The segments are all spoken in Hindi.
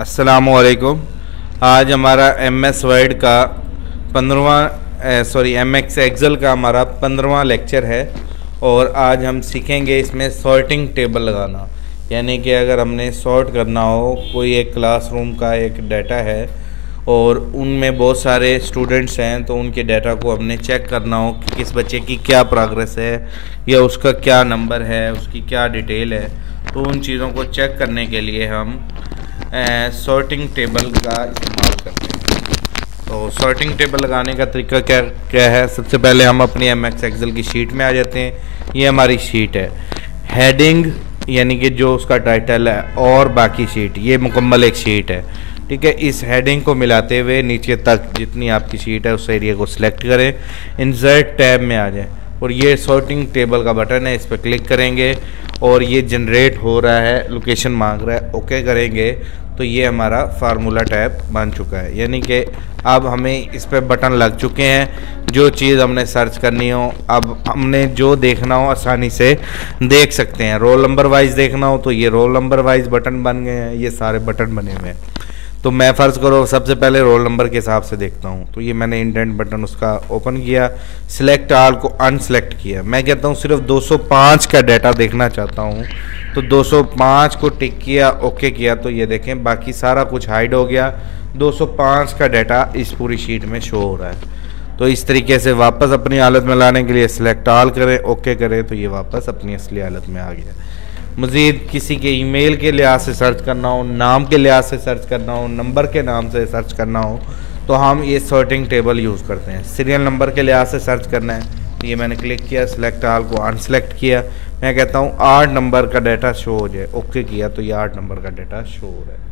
अस्सलामुअलैकुम। आज हमारा MS वर्ड का 15वां MS एक्सेल का हमारा 15वां लेक्चर है और आज हम सीखेंगे इसमें सॉर्टिंग टेबल लगाना। यानी कि अगर हमने सॉर्ट करना हो, कोई एक क्लासरूम का एक डाटा है और उनमें बहुत सारे स्टूडेंट्स हैं, तो उनके डाटा को हमने चेक करना हो कि किस बच्चे की क्या प्रोग्रेस है या उसका क्या नंबर है, उसकी क्या डिटेल है, तो उन चीज़ों को चेक करने के लिए हम सॉर्टिंग टेबल का इस्तेमाल करते हैं। तो सॉर्टिंग टेबल लगाने का तरीका क्या क्या है? सबसे पहले हम अपनी MS एक्सेल की शीट में आ जाते हैं। ये हमारी शीट है। हेडिंग यानी कि जो उसका टाइटल है और बाकी शीट, ये मुकम्मल एक शीट है। ठीक है, इस हेडिंग को मिलाते हुए नीचे तक जितनी आपकी शीट है उस एरिया को सिलेक्ट करें, इंसर्ट टैब में आ जाएं और ये सॉर्टिंग टेबल का बटन है, इस पर क्लिक करेंगे और ये जनरेट हो रहा है, लोकेशन मांग रहा है, ओके करेंगे तो ये हमारा फार्मूला टैब बन चुका है। यानी कि अब हमें इस पर बटन लग चुके हैं। जो चीज़ हमने सर्च करनी हो, अब हमने जो देखना हो आसानी से देख सकते हैं। रोल नंबर वाइज देखना हो तो ये रोल नंबर वाइज बटन बन गए हैं, ये सारे बटन बने हुए हैं। तो मैं फ़र्ज़ करो सबसे पहले रोल नंबर के हिसाब से देखता हूँ, तो ये मैंने इंडेंट बटन उसका ओपन किया, सिलेक्ट ऑल को अनसेलेक्ट किया। मैं कहता हूँ सिर्फ 205 का डाटा देखना चाहता हूँ, तो 205 को टिक किया, ओके किया, तो ये देखें बाकी सारा कुछ हाइड हो गया। 205 का डाटा इस पूरी शीट में शो हो रहा है। तो इस तरीके से वापस अपनी हालत में लाने के लिए सिलेक्ट ऑल करें, ओके करें, तो ये वापस अपनी असली हालत में आ गया। मज़ीद किसी के ईमेल के लिहाज से सर्च करना हो, नाम के लिहाज से सर्च करना हो, नंबर के नाम से सर्च करना हो, तो हम ये सॉर्टिंग टेबल यूज़ करते हैं। सीरियल नंबर के लिहाज से सर्च करना है, तो ये मैंने क्लिक किया, सिलेक्ट ऑल को अनसेलेक्ट किया। मैं कहता हूँ 8 नंबर का डाटा शो हो जाए, ओके किया, तो ये 8 नंबर का डाटा शो हो रहा है।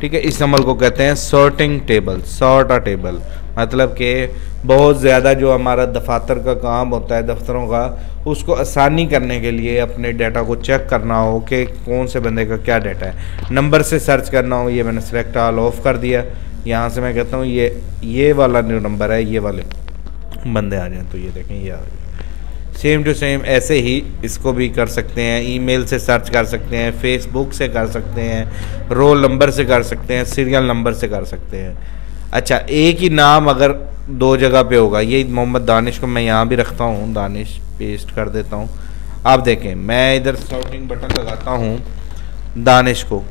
ठीक है, इस अमल को कहते हैं सॉर्टिंग टेबल, सॉर्ट अ टेबल। मतलब कि बहुत ज़्यादा जो हमारा दफातर का काम होता है, दफ्तरों का, उसको आसानी करने के लिए अपने डाटा को चेक करना हो कि कौन से बंदे का क्या डाटा है, नंबर से सर्च करना हो, ये मैंने सेलेक्ट ऑल ऑफ कर दिया। यहाँ से मैं कहता हूँ ये वाला न्यू नंबर है, ये वाले बंदे आ जाएँ, तो ये देखें ये आ गए। सेम टू सेम ऐसे ही इसको भी कर सकते हैं। ईमेल से सर्च कर सकते हैं, फेसबुक से कर सकते हैं, रोल नंबर से कर सकते हैं, सीरियल नंबर से कर सकते हैं। अच्छा, एक ही नाम अगर 2 जगह पे होगा, ये मोहम्मद दानिश को मैं यहाँ भी रखता हूँ, दानिश पेस्ट कर देता हूँ। आप देखें मैं इधर सॉर्टिंग बटन लगाता हूँ दानिश को,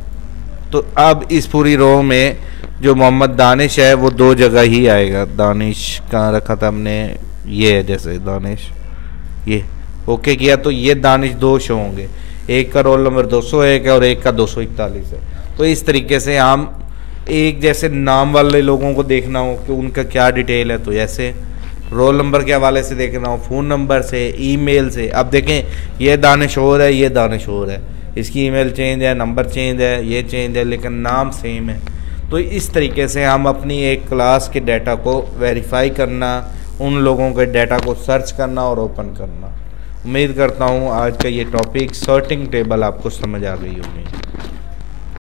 तो अब इस पूरी रो में जो मोहम्मद दानिश है वो 2 जगह ही आएगा। दानिश कहाँ रखा था हमने, ये है, जैसे दानिश, ये ओके किया तो ये दानिश 2 शो होंगे, एक का रोल नंबर 201 है और एक का 241 है। तो इस तरीके से हम एक जैसे नाम वाले लोगों को देखना हो कि उनका क्या डिटेल है, तो ऐसे रोल नंबर के हवाले से देखना हो, फ़ोन नंबर से, ईमेल से। अब देखें ये दानिश और है, ये दानिश और है, इसकी ईमेल चेंज है, नंबर चेंज है, ये चेंज है, लेकिन नाम सेम है। तो इस तरीके से हम अपनी एक क्लास के डाटा को वेरीफाई करना, उन लोगों के डाटा को सर्च करना और ओपन करना। उम्मीद करता हूँ आज का ये टॉपिक सॉर्टिंग टेबल आपको समझ आ गई होगी।